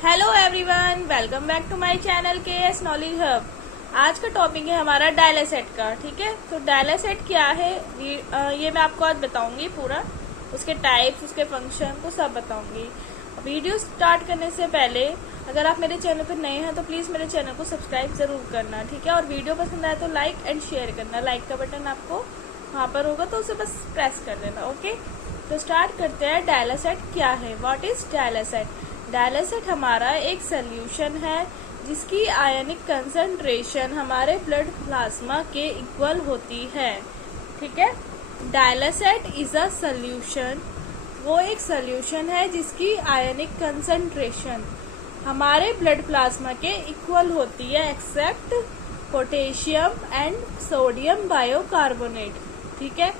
Hello everyone, welcome back to my channel KS knowledge hub. आज का topic है हमारा डायलासेट का। ठीक है, तो डायलासेट क्या है ये मैं आपको आज बताऊंगी पूरा, उसके टाइप्स, उसके फंक्शन को सब बताऊंगी। वीडियो स्टार्ट करने से पहले अगर आप मेरे चैनल पर नए हैं तो प्लीज़ मेरे चैनल को सब्सक्राइब जरूर करना। ठीक है, और वीडियो पसंद आए तो लाइक एंड शेयर करना। लाइक का बटन आपको वहाँ पर होगा तो उसे बस प्रेस कर देना। ओके, तो स्टार्ट करते हैं। डायलासेट क्या है, व्हाट इज डायलासेट? डायलासेट हमारा एक सोल्यूशन है जिसकी आयनिक कंसंट्रेशन हमारे ब्लड प्लाज्मा के इक्वल होती है। ठीक है, डायलासेट इज अ सोल्यूशन, वो एक सोल्यूशन है जिसकी आयनिक कंसंट्रेशन हमारे ब्लड प्लाज्मा के इक्वल होती है except potassium and sodium bicarbonate. ठीक है,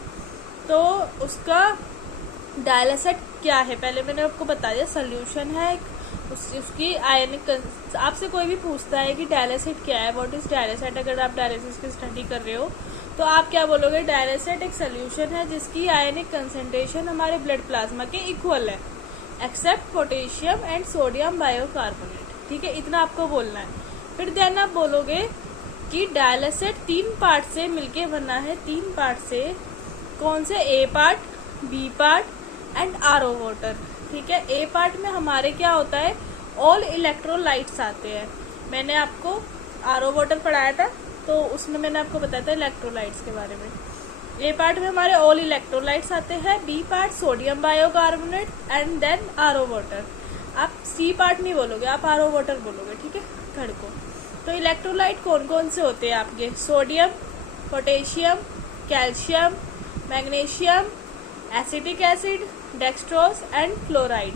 तो उसका डायलासेट क्या है पहले मैंने आपको बता दिया, सोल्यूशन है उसकी आयनिक। आपसे कोई भी पूछता है कि डायलासेट क्या है, व्हाट इज डायलासेट, अगर आप डायलिसिस की स्टडी कर रहे हो तो आप क्या बोलोगे? डायलासेट एक सोल्यूशन है जिसकी आयनिक कंसंट्रेशन हमारे ब्लड प्लाज्मा के इक्वल है except potassium and sodium bicarbonate. ठीक है, इतना आपको बोलना है। फिर देन आप बोलोगे कि डायलासेट 3 पार्ट से मिलके बना है। 3 पार्ट से कौन से? A part, B part and RO water. ठीक है, ए पार्ट में हमारे क्या होता है? ऑल इलेक्ट्रोलाइट्स आते हैं। मैंने आपको आरओ वाटर पढ़ाया था तो उसमें मैंने आपको बताया था इलेक्ट्रोलाइट्स के बारे में। ए पार्ट में हमारे ऑल इलेक्ट्रोलाइट्स आते हैं, B part sodium bicarbonate and then RO water. आप सी पार्ट नहीं बोलोगे, आप आरओ वाटर बोलोगे। ठीक है, थर्ड को। तो इलेक्ट्रोलाइट कौन कौन से होते हैं आपके? Sodium, potassium, calcium, magnesium, acetic acid, dextrose and chloride.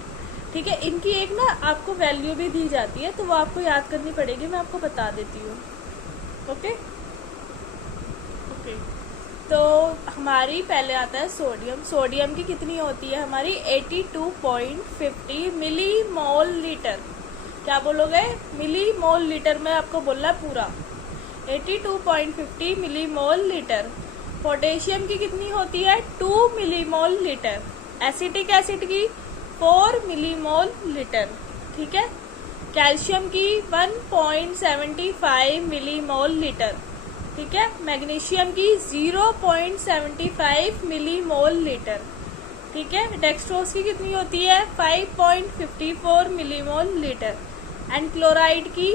ठीक है, इनकी एक ना आपको वैल्यू भी दी जाती है तो वो आपको याद करनी पड़ेगी, मैं आपको बता देती हूँ। ओके, तो हमारी पहले आता है सोडियम। सोडियम की कितनी होती है हमारी? 82.50 मिली मोल लीटर। क्या बोलोगे? मिली मोल लीटर में आपको बोलना पूरा 82.50 मिली मोल लीटर। पोटेशियम की कितनी होती है? 2 मिलीमोल लीटर। एसिटिक एसिड की 4 मिलीमोल लीटर। ठीक है, कैल्शियम की 1.75 मिलीमोल लीटर। ठीक है, मैग्नीशियम की 0.75 मिलीमोल लीटर। ठीक है, डेक्सट्रोज की कितनी होती है? 5.54 मिलीमोल लीटर। एंड क्लोराइड की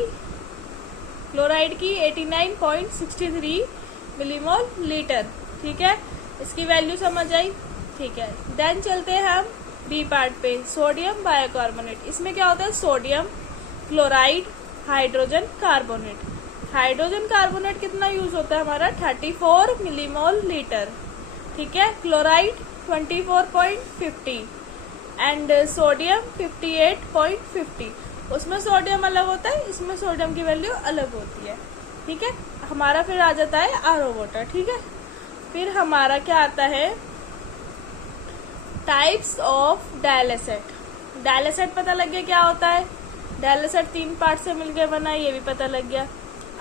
89.63 मिलीमोल लीटर। ठीक है, इसकी वैल्यू समझ आई? ठीक है, देन चलते हैं हम बी पार्ट पे, सोडियम बायोकार्बोनेट। इसमें क्या होता है? Sodium, chloride, hydrogen carbonate. Hydrogen carbonate कितना यूज होता है हमारा? 34 मिलीमोल लीटर। ठीक है, क्लोराइड 24.50 एंड सोडियम 58.50। उसमें सोडियम अलग होता है, इसमें सोडियम की वैल्यू अलग होती है। ठीक है, हमारा फिर आ जाता है आरओ वाटर। ठीक है, फिर हमारा क्या आता है? Types of dialysate. डायलासेट पता लग गया क्या होता है? डायलासेट 3 पार्ट से मिलकर बना है, ये भी पता लग गया।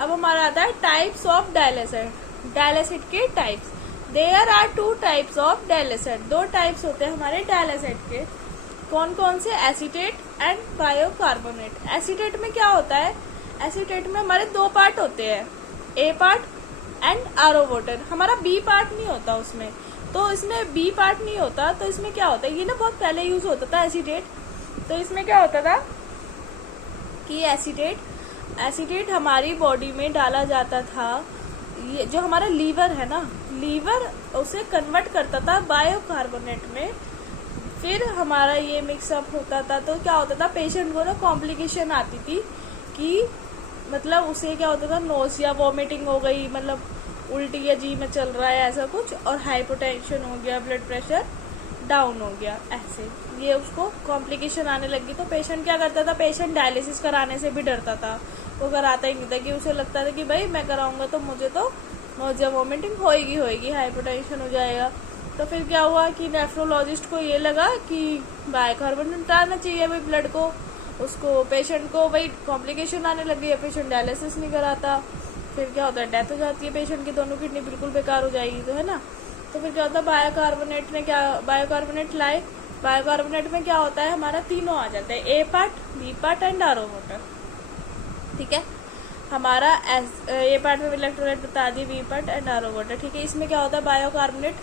अब हमारा आता है टाइप्स ऑफ डायलासेट। डायलासेट के types, there are 2 types of dialysate. 2 types होते हैं हमारे डायलासेट के। कौन कौन से? Acetate and bicarbonate. एसीटेट में क्या होता है? एसीटेट में हमारे 2 पार्ट होते हैं, ए पार्ट एंड आरओ वाटर। हमारा बी पार्ट नहीं होता उसमें, तो इसमें बी पार्ट नहीं होता तो इसमें क्या होता है? ये ना बहुत पहले यूज होता था एसीटेट। तो इसमें क्या होता था कि एसीटेट हमारी बॉडी में डाला जाता था। ये जो हमारा लीवर है ना, लीवर उसे कन्वर्ट करता था बायोकार्बोनेट में। फिर हमारा ये मिक्सअप होता था तो क्या होता था? पेशेंट को ना कॉम्प्लिकेशन आती थी कि मतलब उसे क्या होता था? नोजिया, वॉमिटिंग हो गई, मतलब उल्टी या जी में चल रहा है ऐसा कुछ, और हाइपोटेंशन हो गया, ब्लड प्रेशर डाउन हो गया, ऐसे ये उसको कॉम्प्लिकेशन आने लगी। तो पेशेंट क्या करता था? पेशेंट डायलिसिस कराने से भी डरता था, वो कराता ही नहीं था कि उसे लगता था कि भाई मैं कराऊंगा तो मुझे तो नोजिया वॉमिटिंग होएगी, हाइपोटेंशन हो जाएगा। तो फिर क्या हुआ कि नेफ्रोलॉजिस्ट को ये लगा कि बायोकार्बोनेट आना चाहिए भाई ब्लड को, उसको पेशेंट को वही कॉम्प्लिकेशन आने लगी है, पेशेंट डायलिसिस नहीं कराता। फिर क्या होता है? डेथ हो जाती है पेशेंट की, दोनों किडनी बिल्कुल बेकार हो जाएगी, तो है ना। तो फिर क्या होता है? बायोकार्बोनेट लाए बायोकार्बोनेट में क्या होता है, हमारा तीनों आ जाता है, A part, B part and RO water. ठीक है, हमारा ए पार्ट में इलेक्ट्रोलाइट बता दी, B part and RO water. ठीक है, इसमें क्या होता है, बायोकार्बोनेट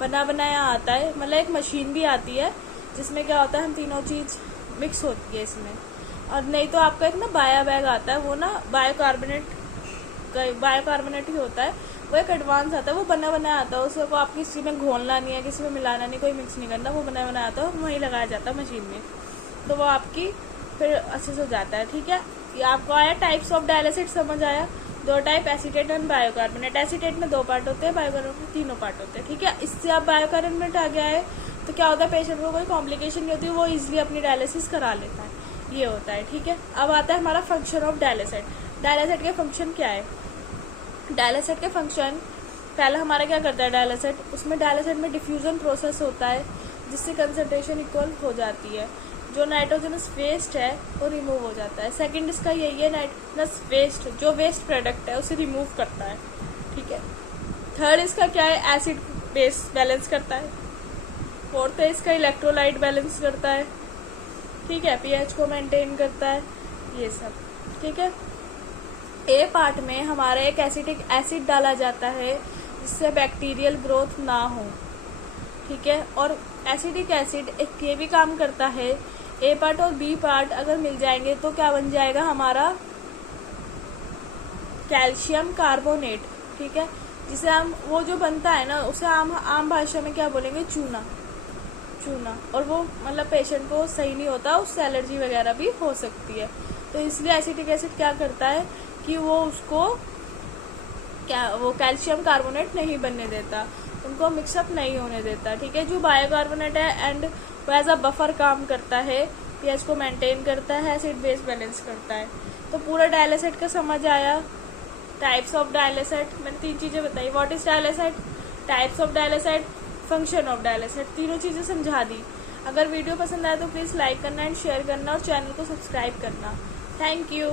बना बनाया आता है, मतलब एक मशीन भी आती है जिसमें क्या होता है, हम तीनों चीज मिक्स होती है इसमें। और नहीं तो आपका एक ना बायो बैग आता है, वो ना बायोकार्बोनेट ही होता है, वो एक एडवांस आता है, वो बना बनाया आता है, उसको आप किसी में घोलना नहीं है, किसी में मिलाना नहीं, कोई मिक्स नहीं करना, वो बना बनाया आता है, वहीं लगाया जाता है मशीन में, तो वो आपकी फिर अच्छे से हो जाता है। ठीक है, ये आपको आया टाइप्स ऑफ डायलिसिस, समझ आया, दो type, acetate and bicarbonate. Acetate में 2 पार्ट होते हैं, बायोकार्बोनेट में 3 पार्ट होते हैं। ठीक है, इससे आप बायोकार्बोनेट आ गया है तो क्या होता है, पेशेंट को कोई कॉम्प्लिकेशन नहीं होती, वो इजिली अपनी डायलिसिस करा लेता है, ये होता है। ठीक है, अब आता है हमारा फंक्शन ऑफ डायलिसिस। डायलिसिस के फंक्शन क्या है, डायलिसिस के फंक्शन, पहला हमारा क्या करता है डायलिसिस, उसमें डायलिसिस में डिफ्यूजन प्रोसेस होता है जिससे कंसंट्रेशन इक्वल हो जाती है, जो नाइट्रोजनस वेस्ट है वो रिमूव हो जाता है। सेकंड इसका यही है, नाइट्रोजनस वेस्ट, जो वेस्ट प्रोडक्ट है उसे रिमूव करता है। ठीक है, थर्ड इसका क्या है, एसिड बेस बैलेंस करता है। फोर्थ है इसका इलेक्ट्रोलाइट बैलेंस करता है। ठीक है, पीएच को मेंटेन करता है, ये सब। ठीक है, ए पार्ट में हमारा एक एसिटिक एसिड डाला जाता है जिससे बैक्टीरियल ग्रोथ ना हो। ठीक है, और एसिडिक एसिड एक ये भी काम करता है, ए पार्ट और बी पार्ट अगर मिल जाएंगे तो क्या बन जाएगा हमारा कैल्शियम कार्बोनेट। ठीक है, जिसे हम, वो जो बनता है ना उसे आम भाषा में क्या बोलेंगे, चूना। और वो मतलब पेशेंट को सही नहीं होता, उससे एलर्जी वगैरह भी हो सकती है, तो इसलिए एसिटिक एसिड क्या करता है कि वो उसको वो कैल्शियम कार्बोनेट नहीं बनने देता, उनको मिक्सअप नहीं होने देता। ठीक है, जो बायोकार्बोनेट है एंड वो एज अ बफर काम करता है, पीएच को मेंटेन करता है, एसिड बेस बैलेंस करता है। तो पूरा डायलिसिस का समझ आया। टाइप्स ऑफ डायलिसिस मैंने 3 चीजें बताई, what is dialysis, types of dialysis, function of dialysis, तीनों चीजें समझा दी। अगर वीडियो पसंद आए तो प्लीज लाइक करना एंड शेयर करना और चैनल को सब्सक्राइब करना। Thank you.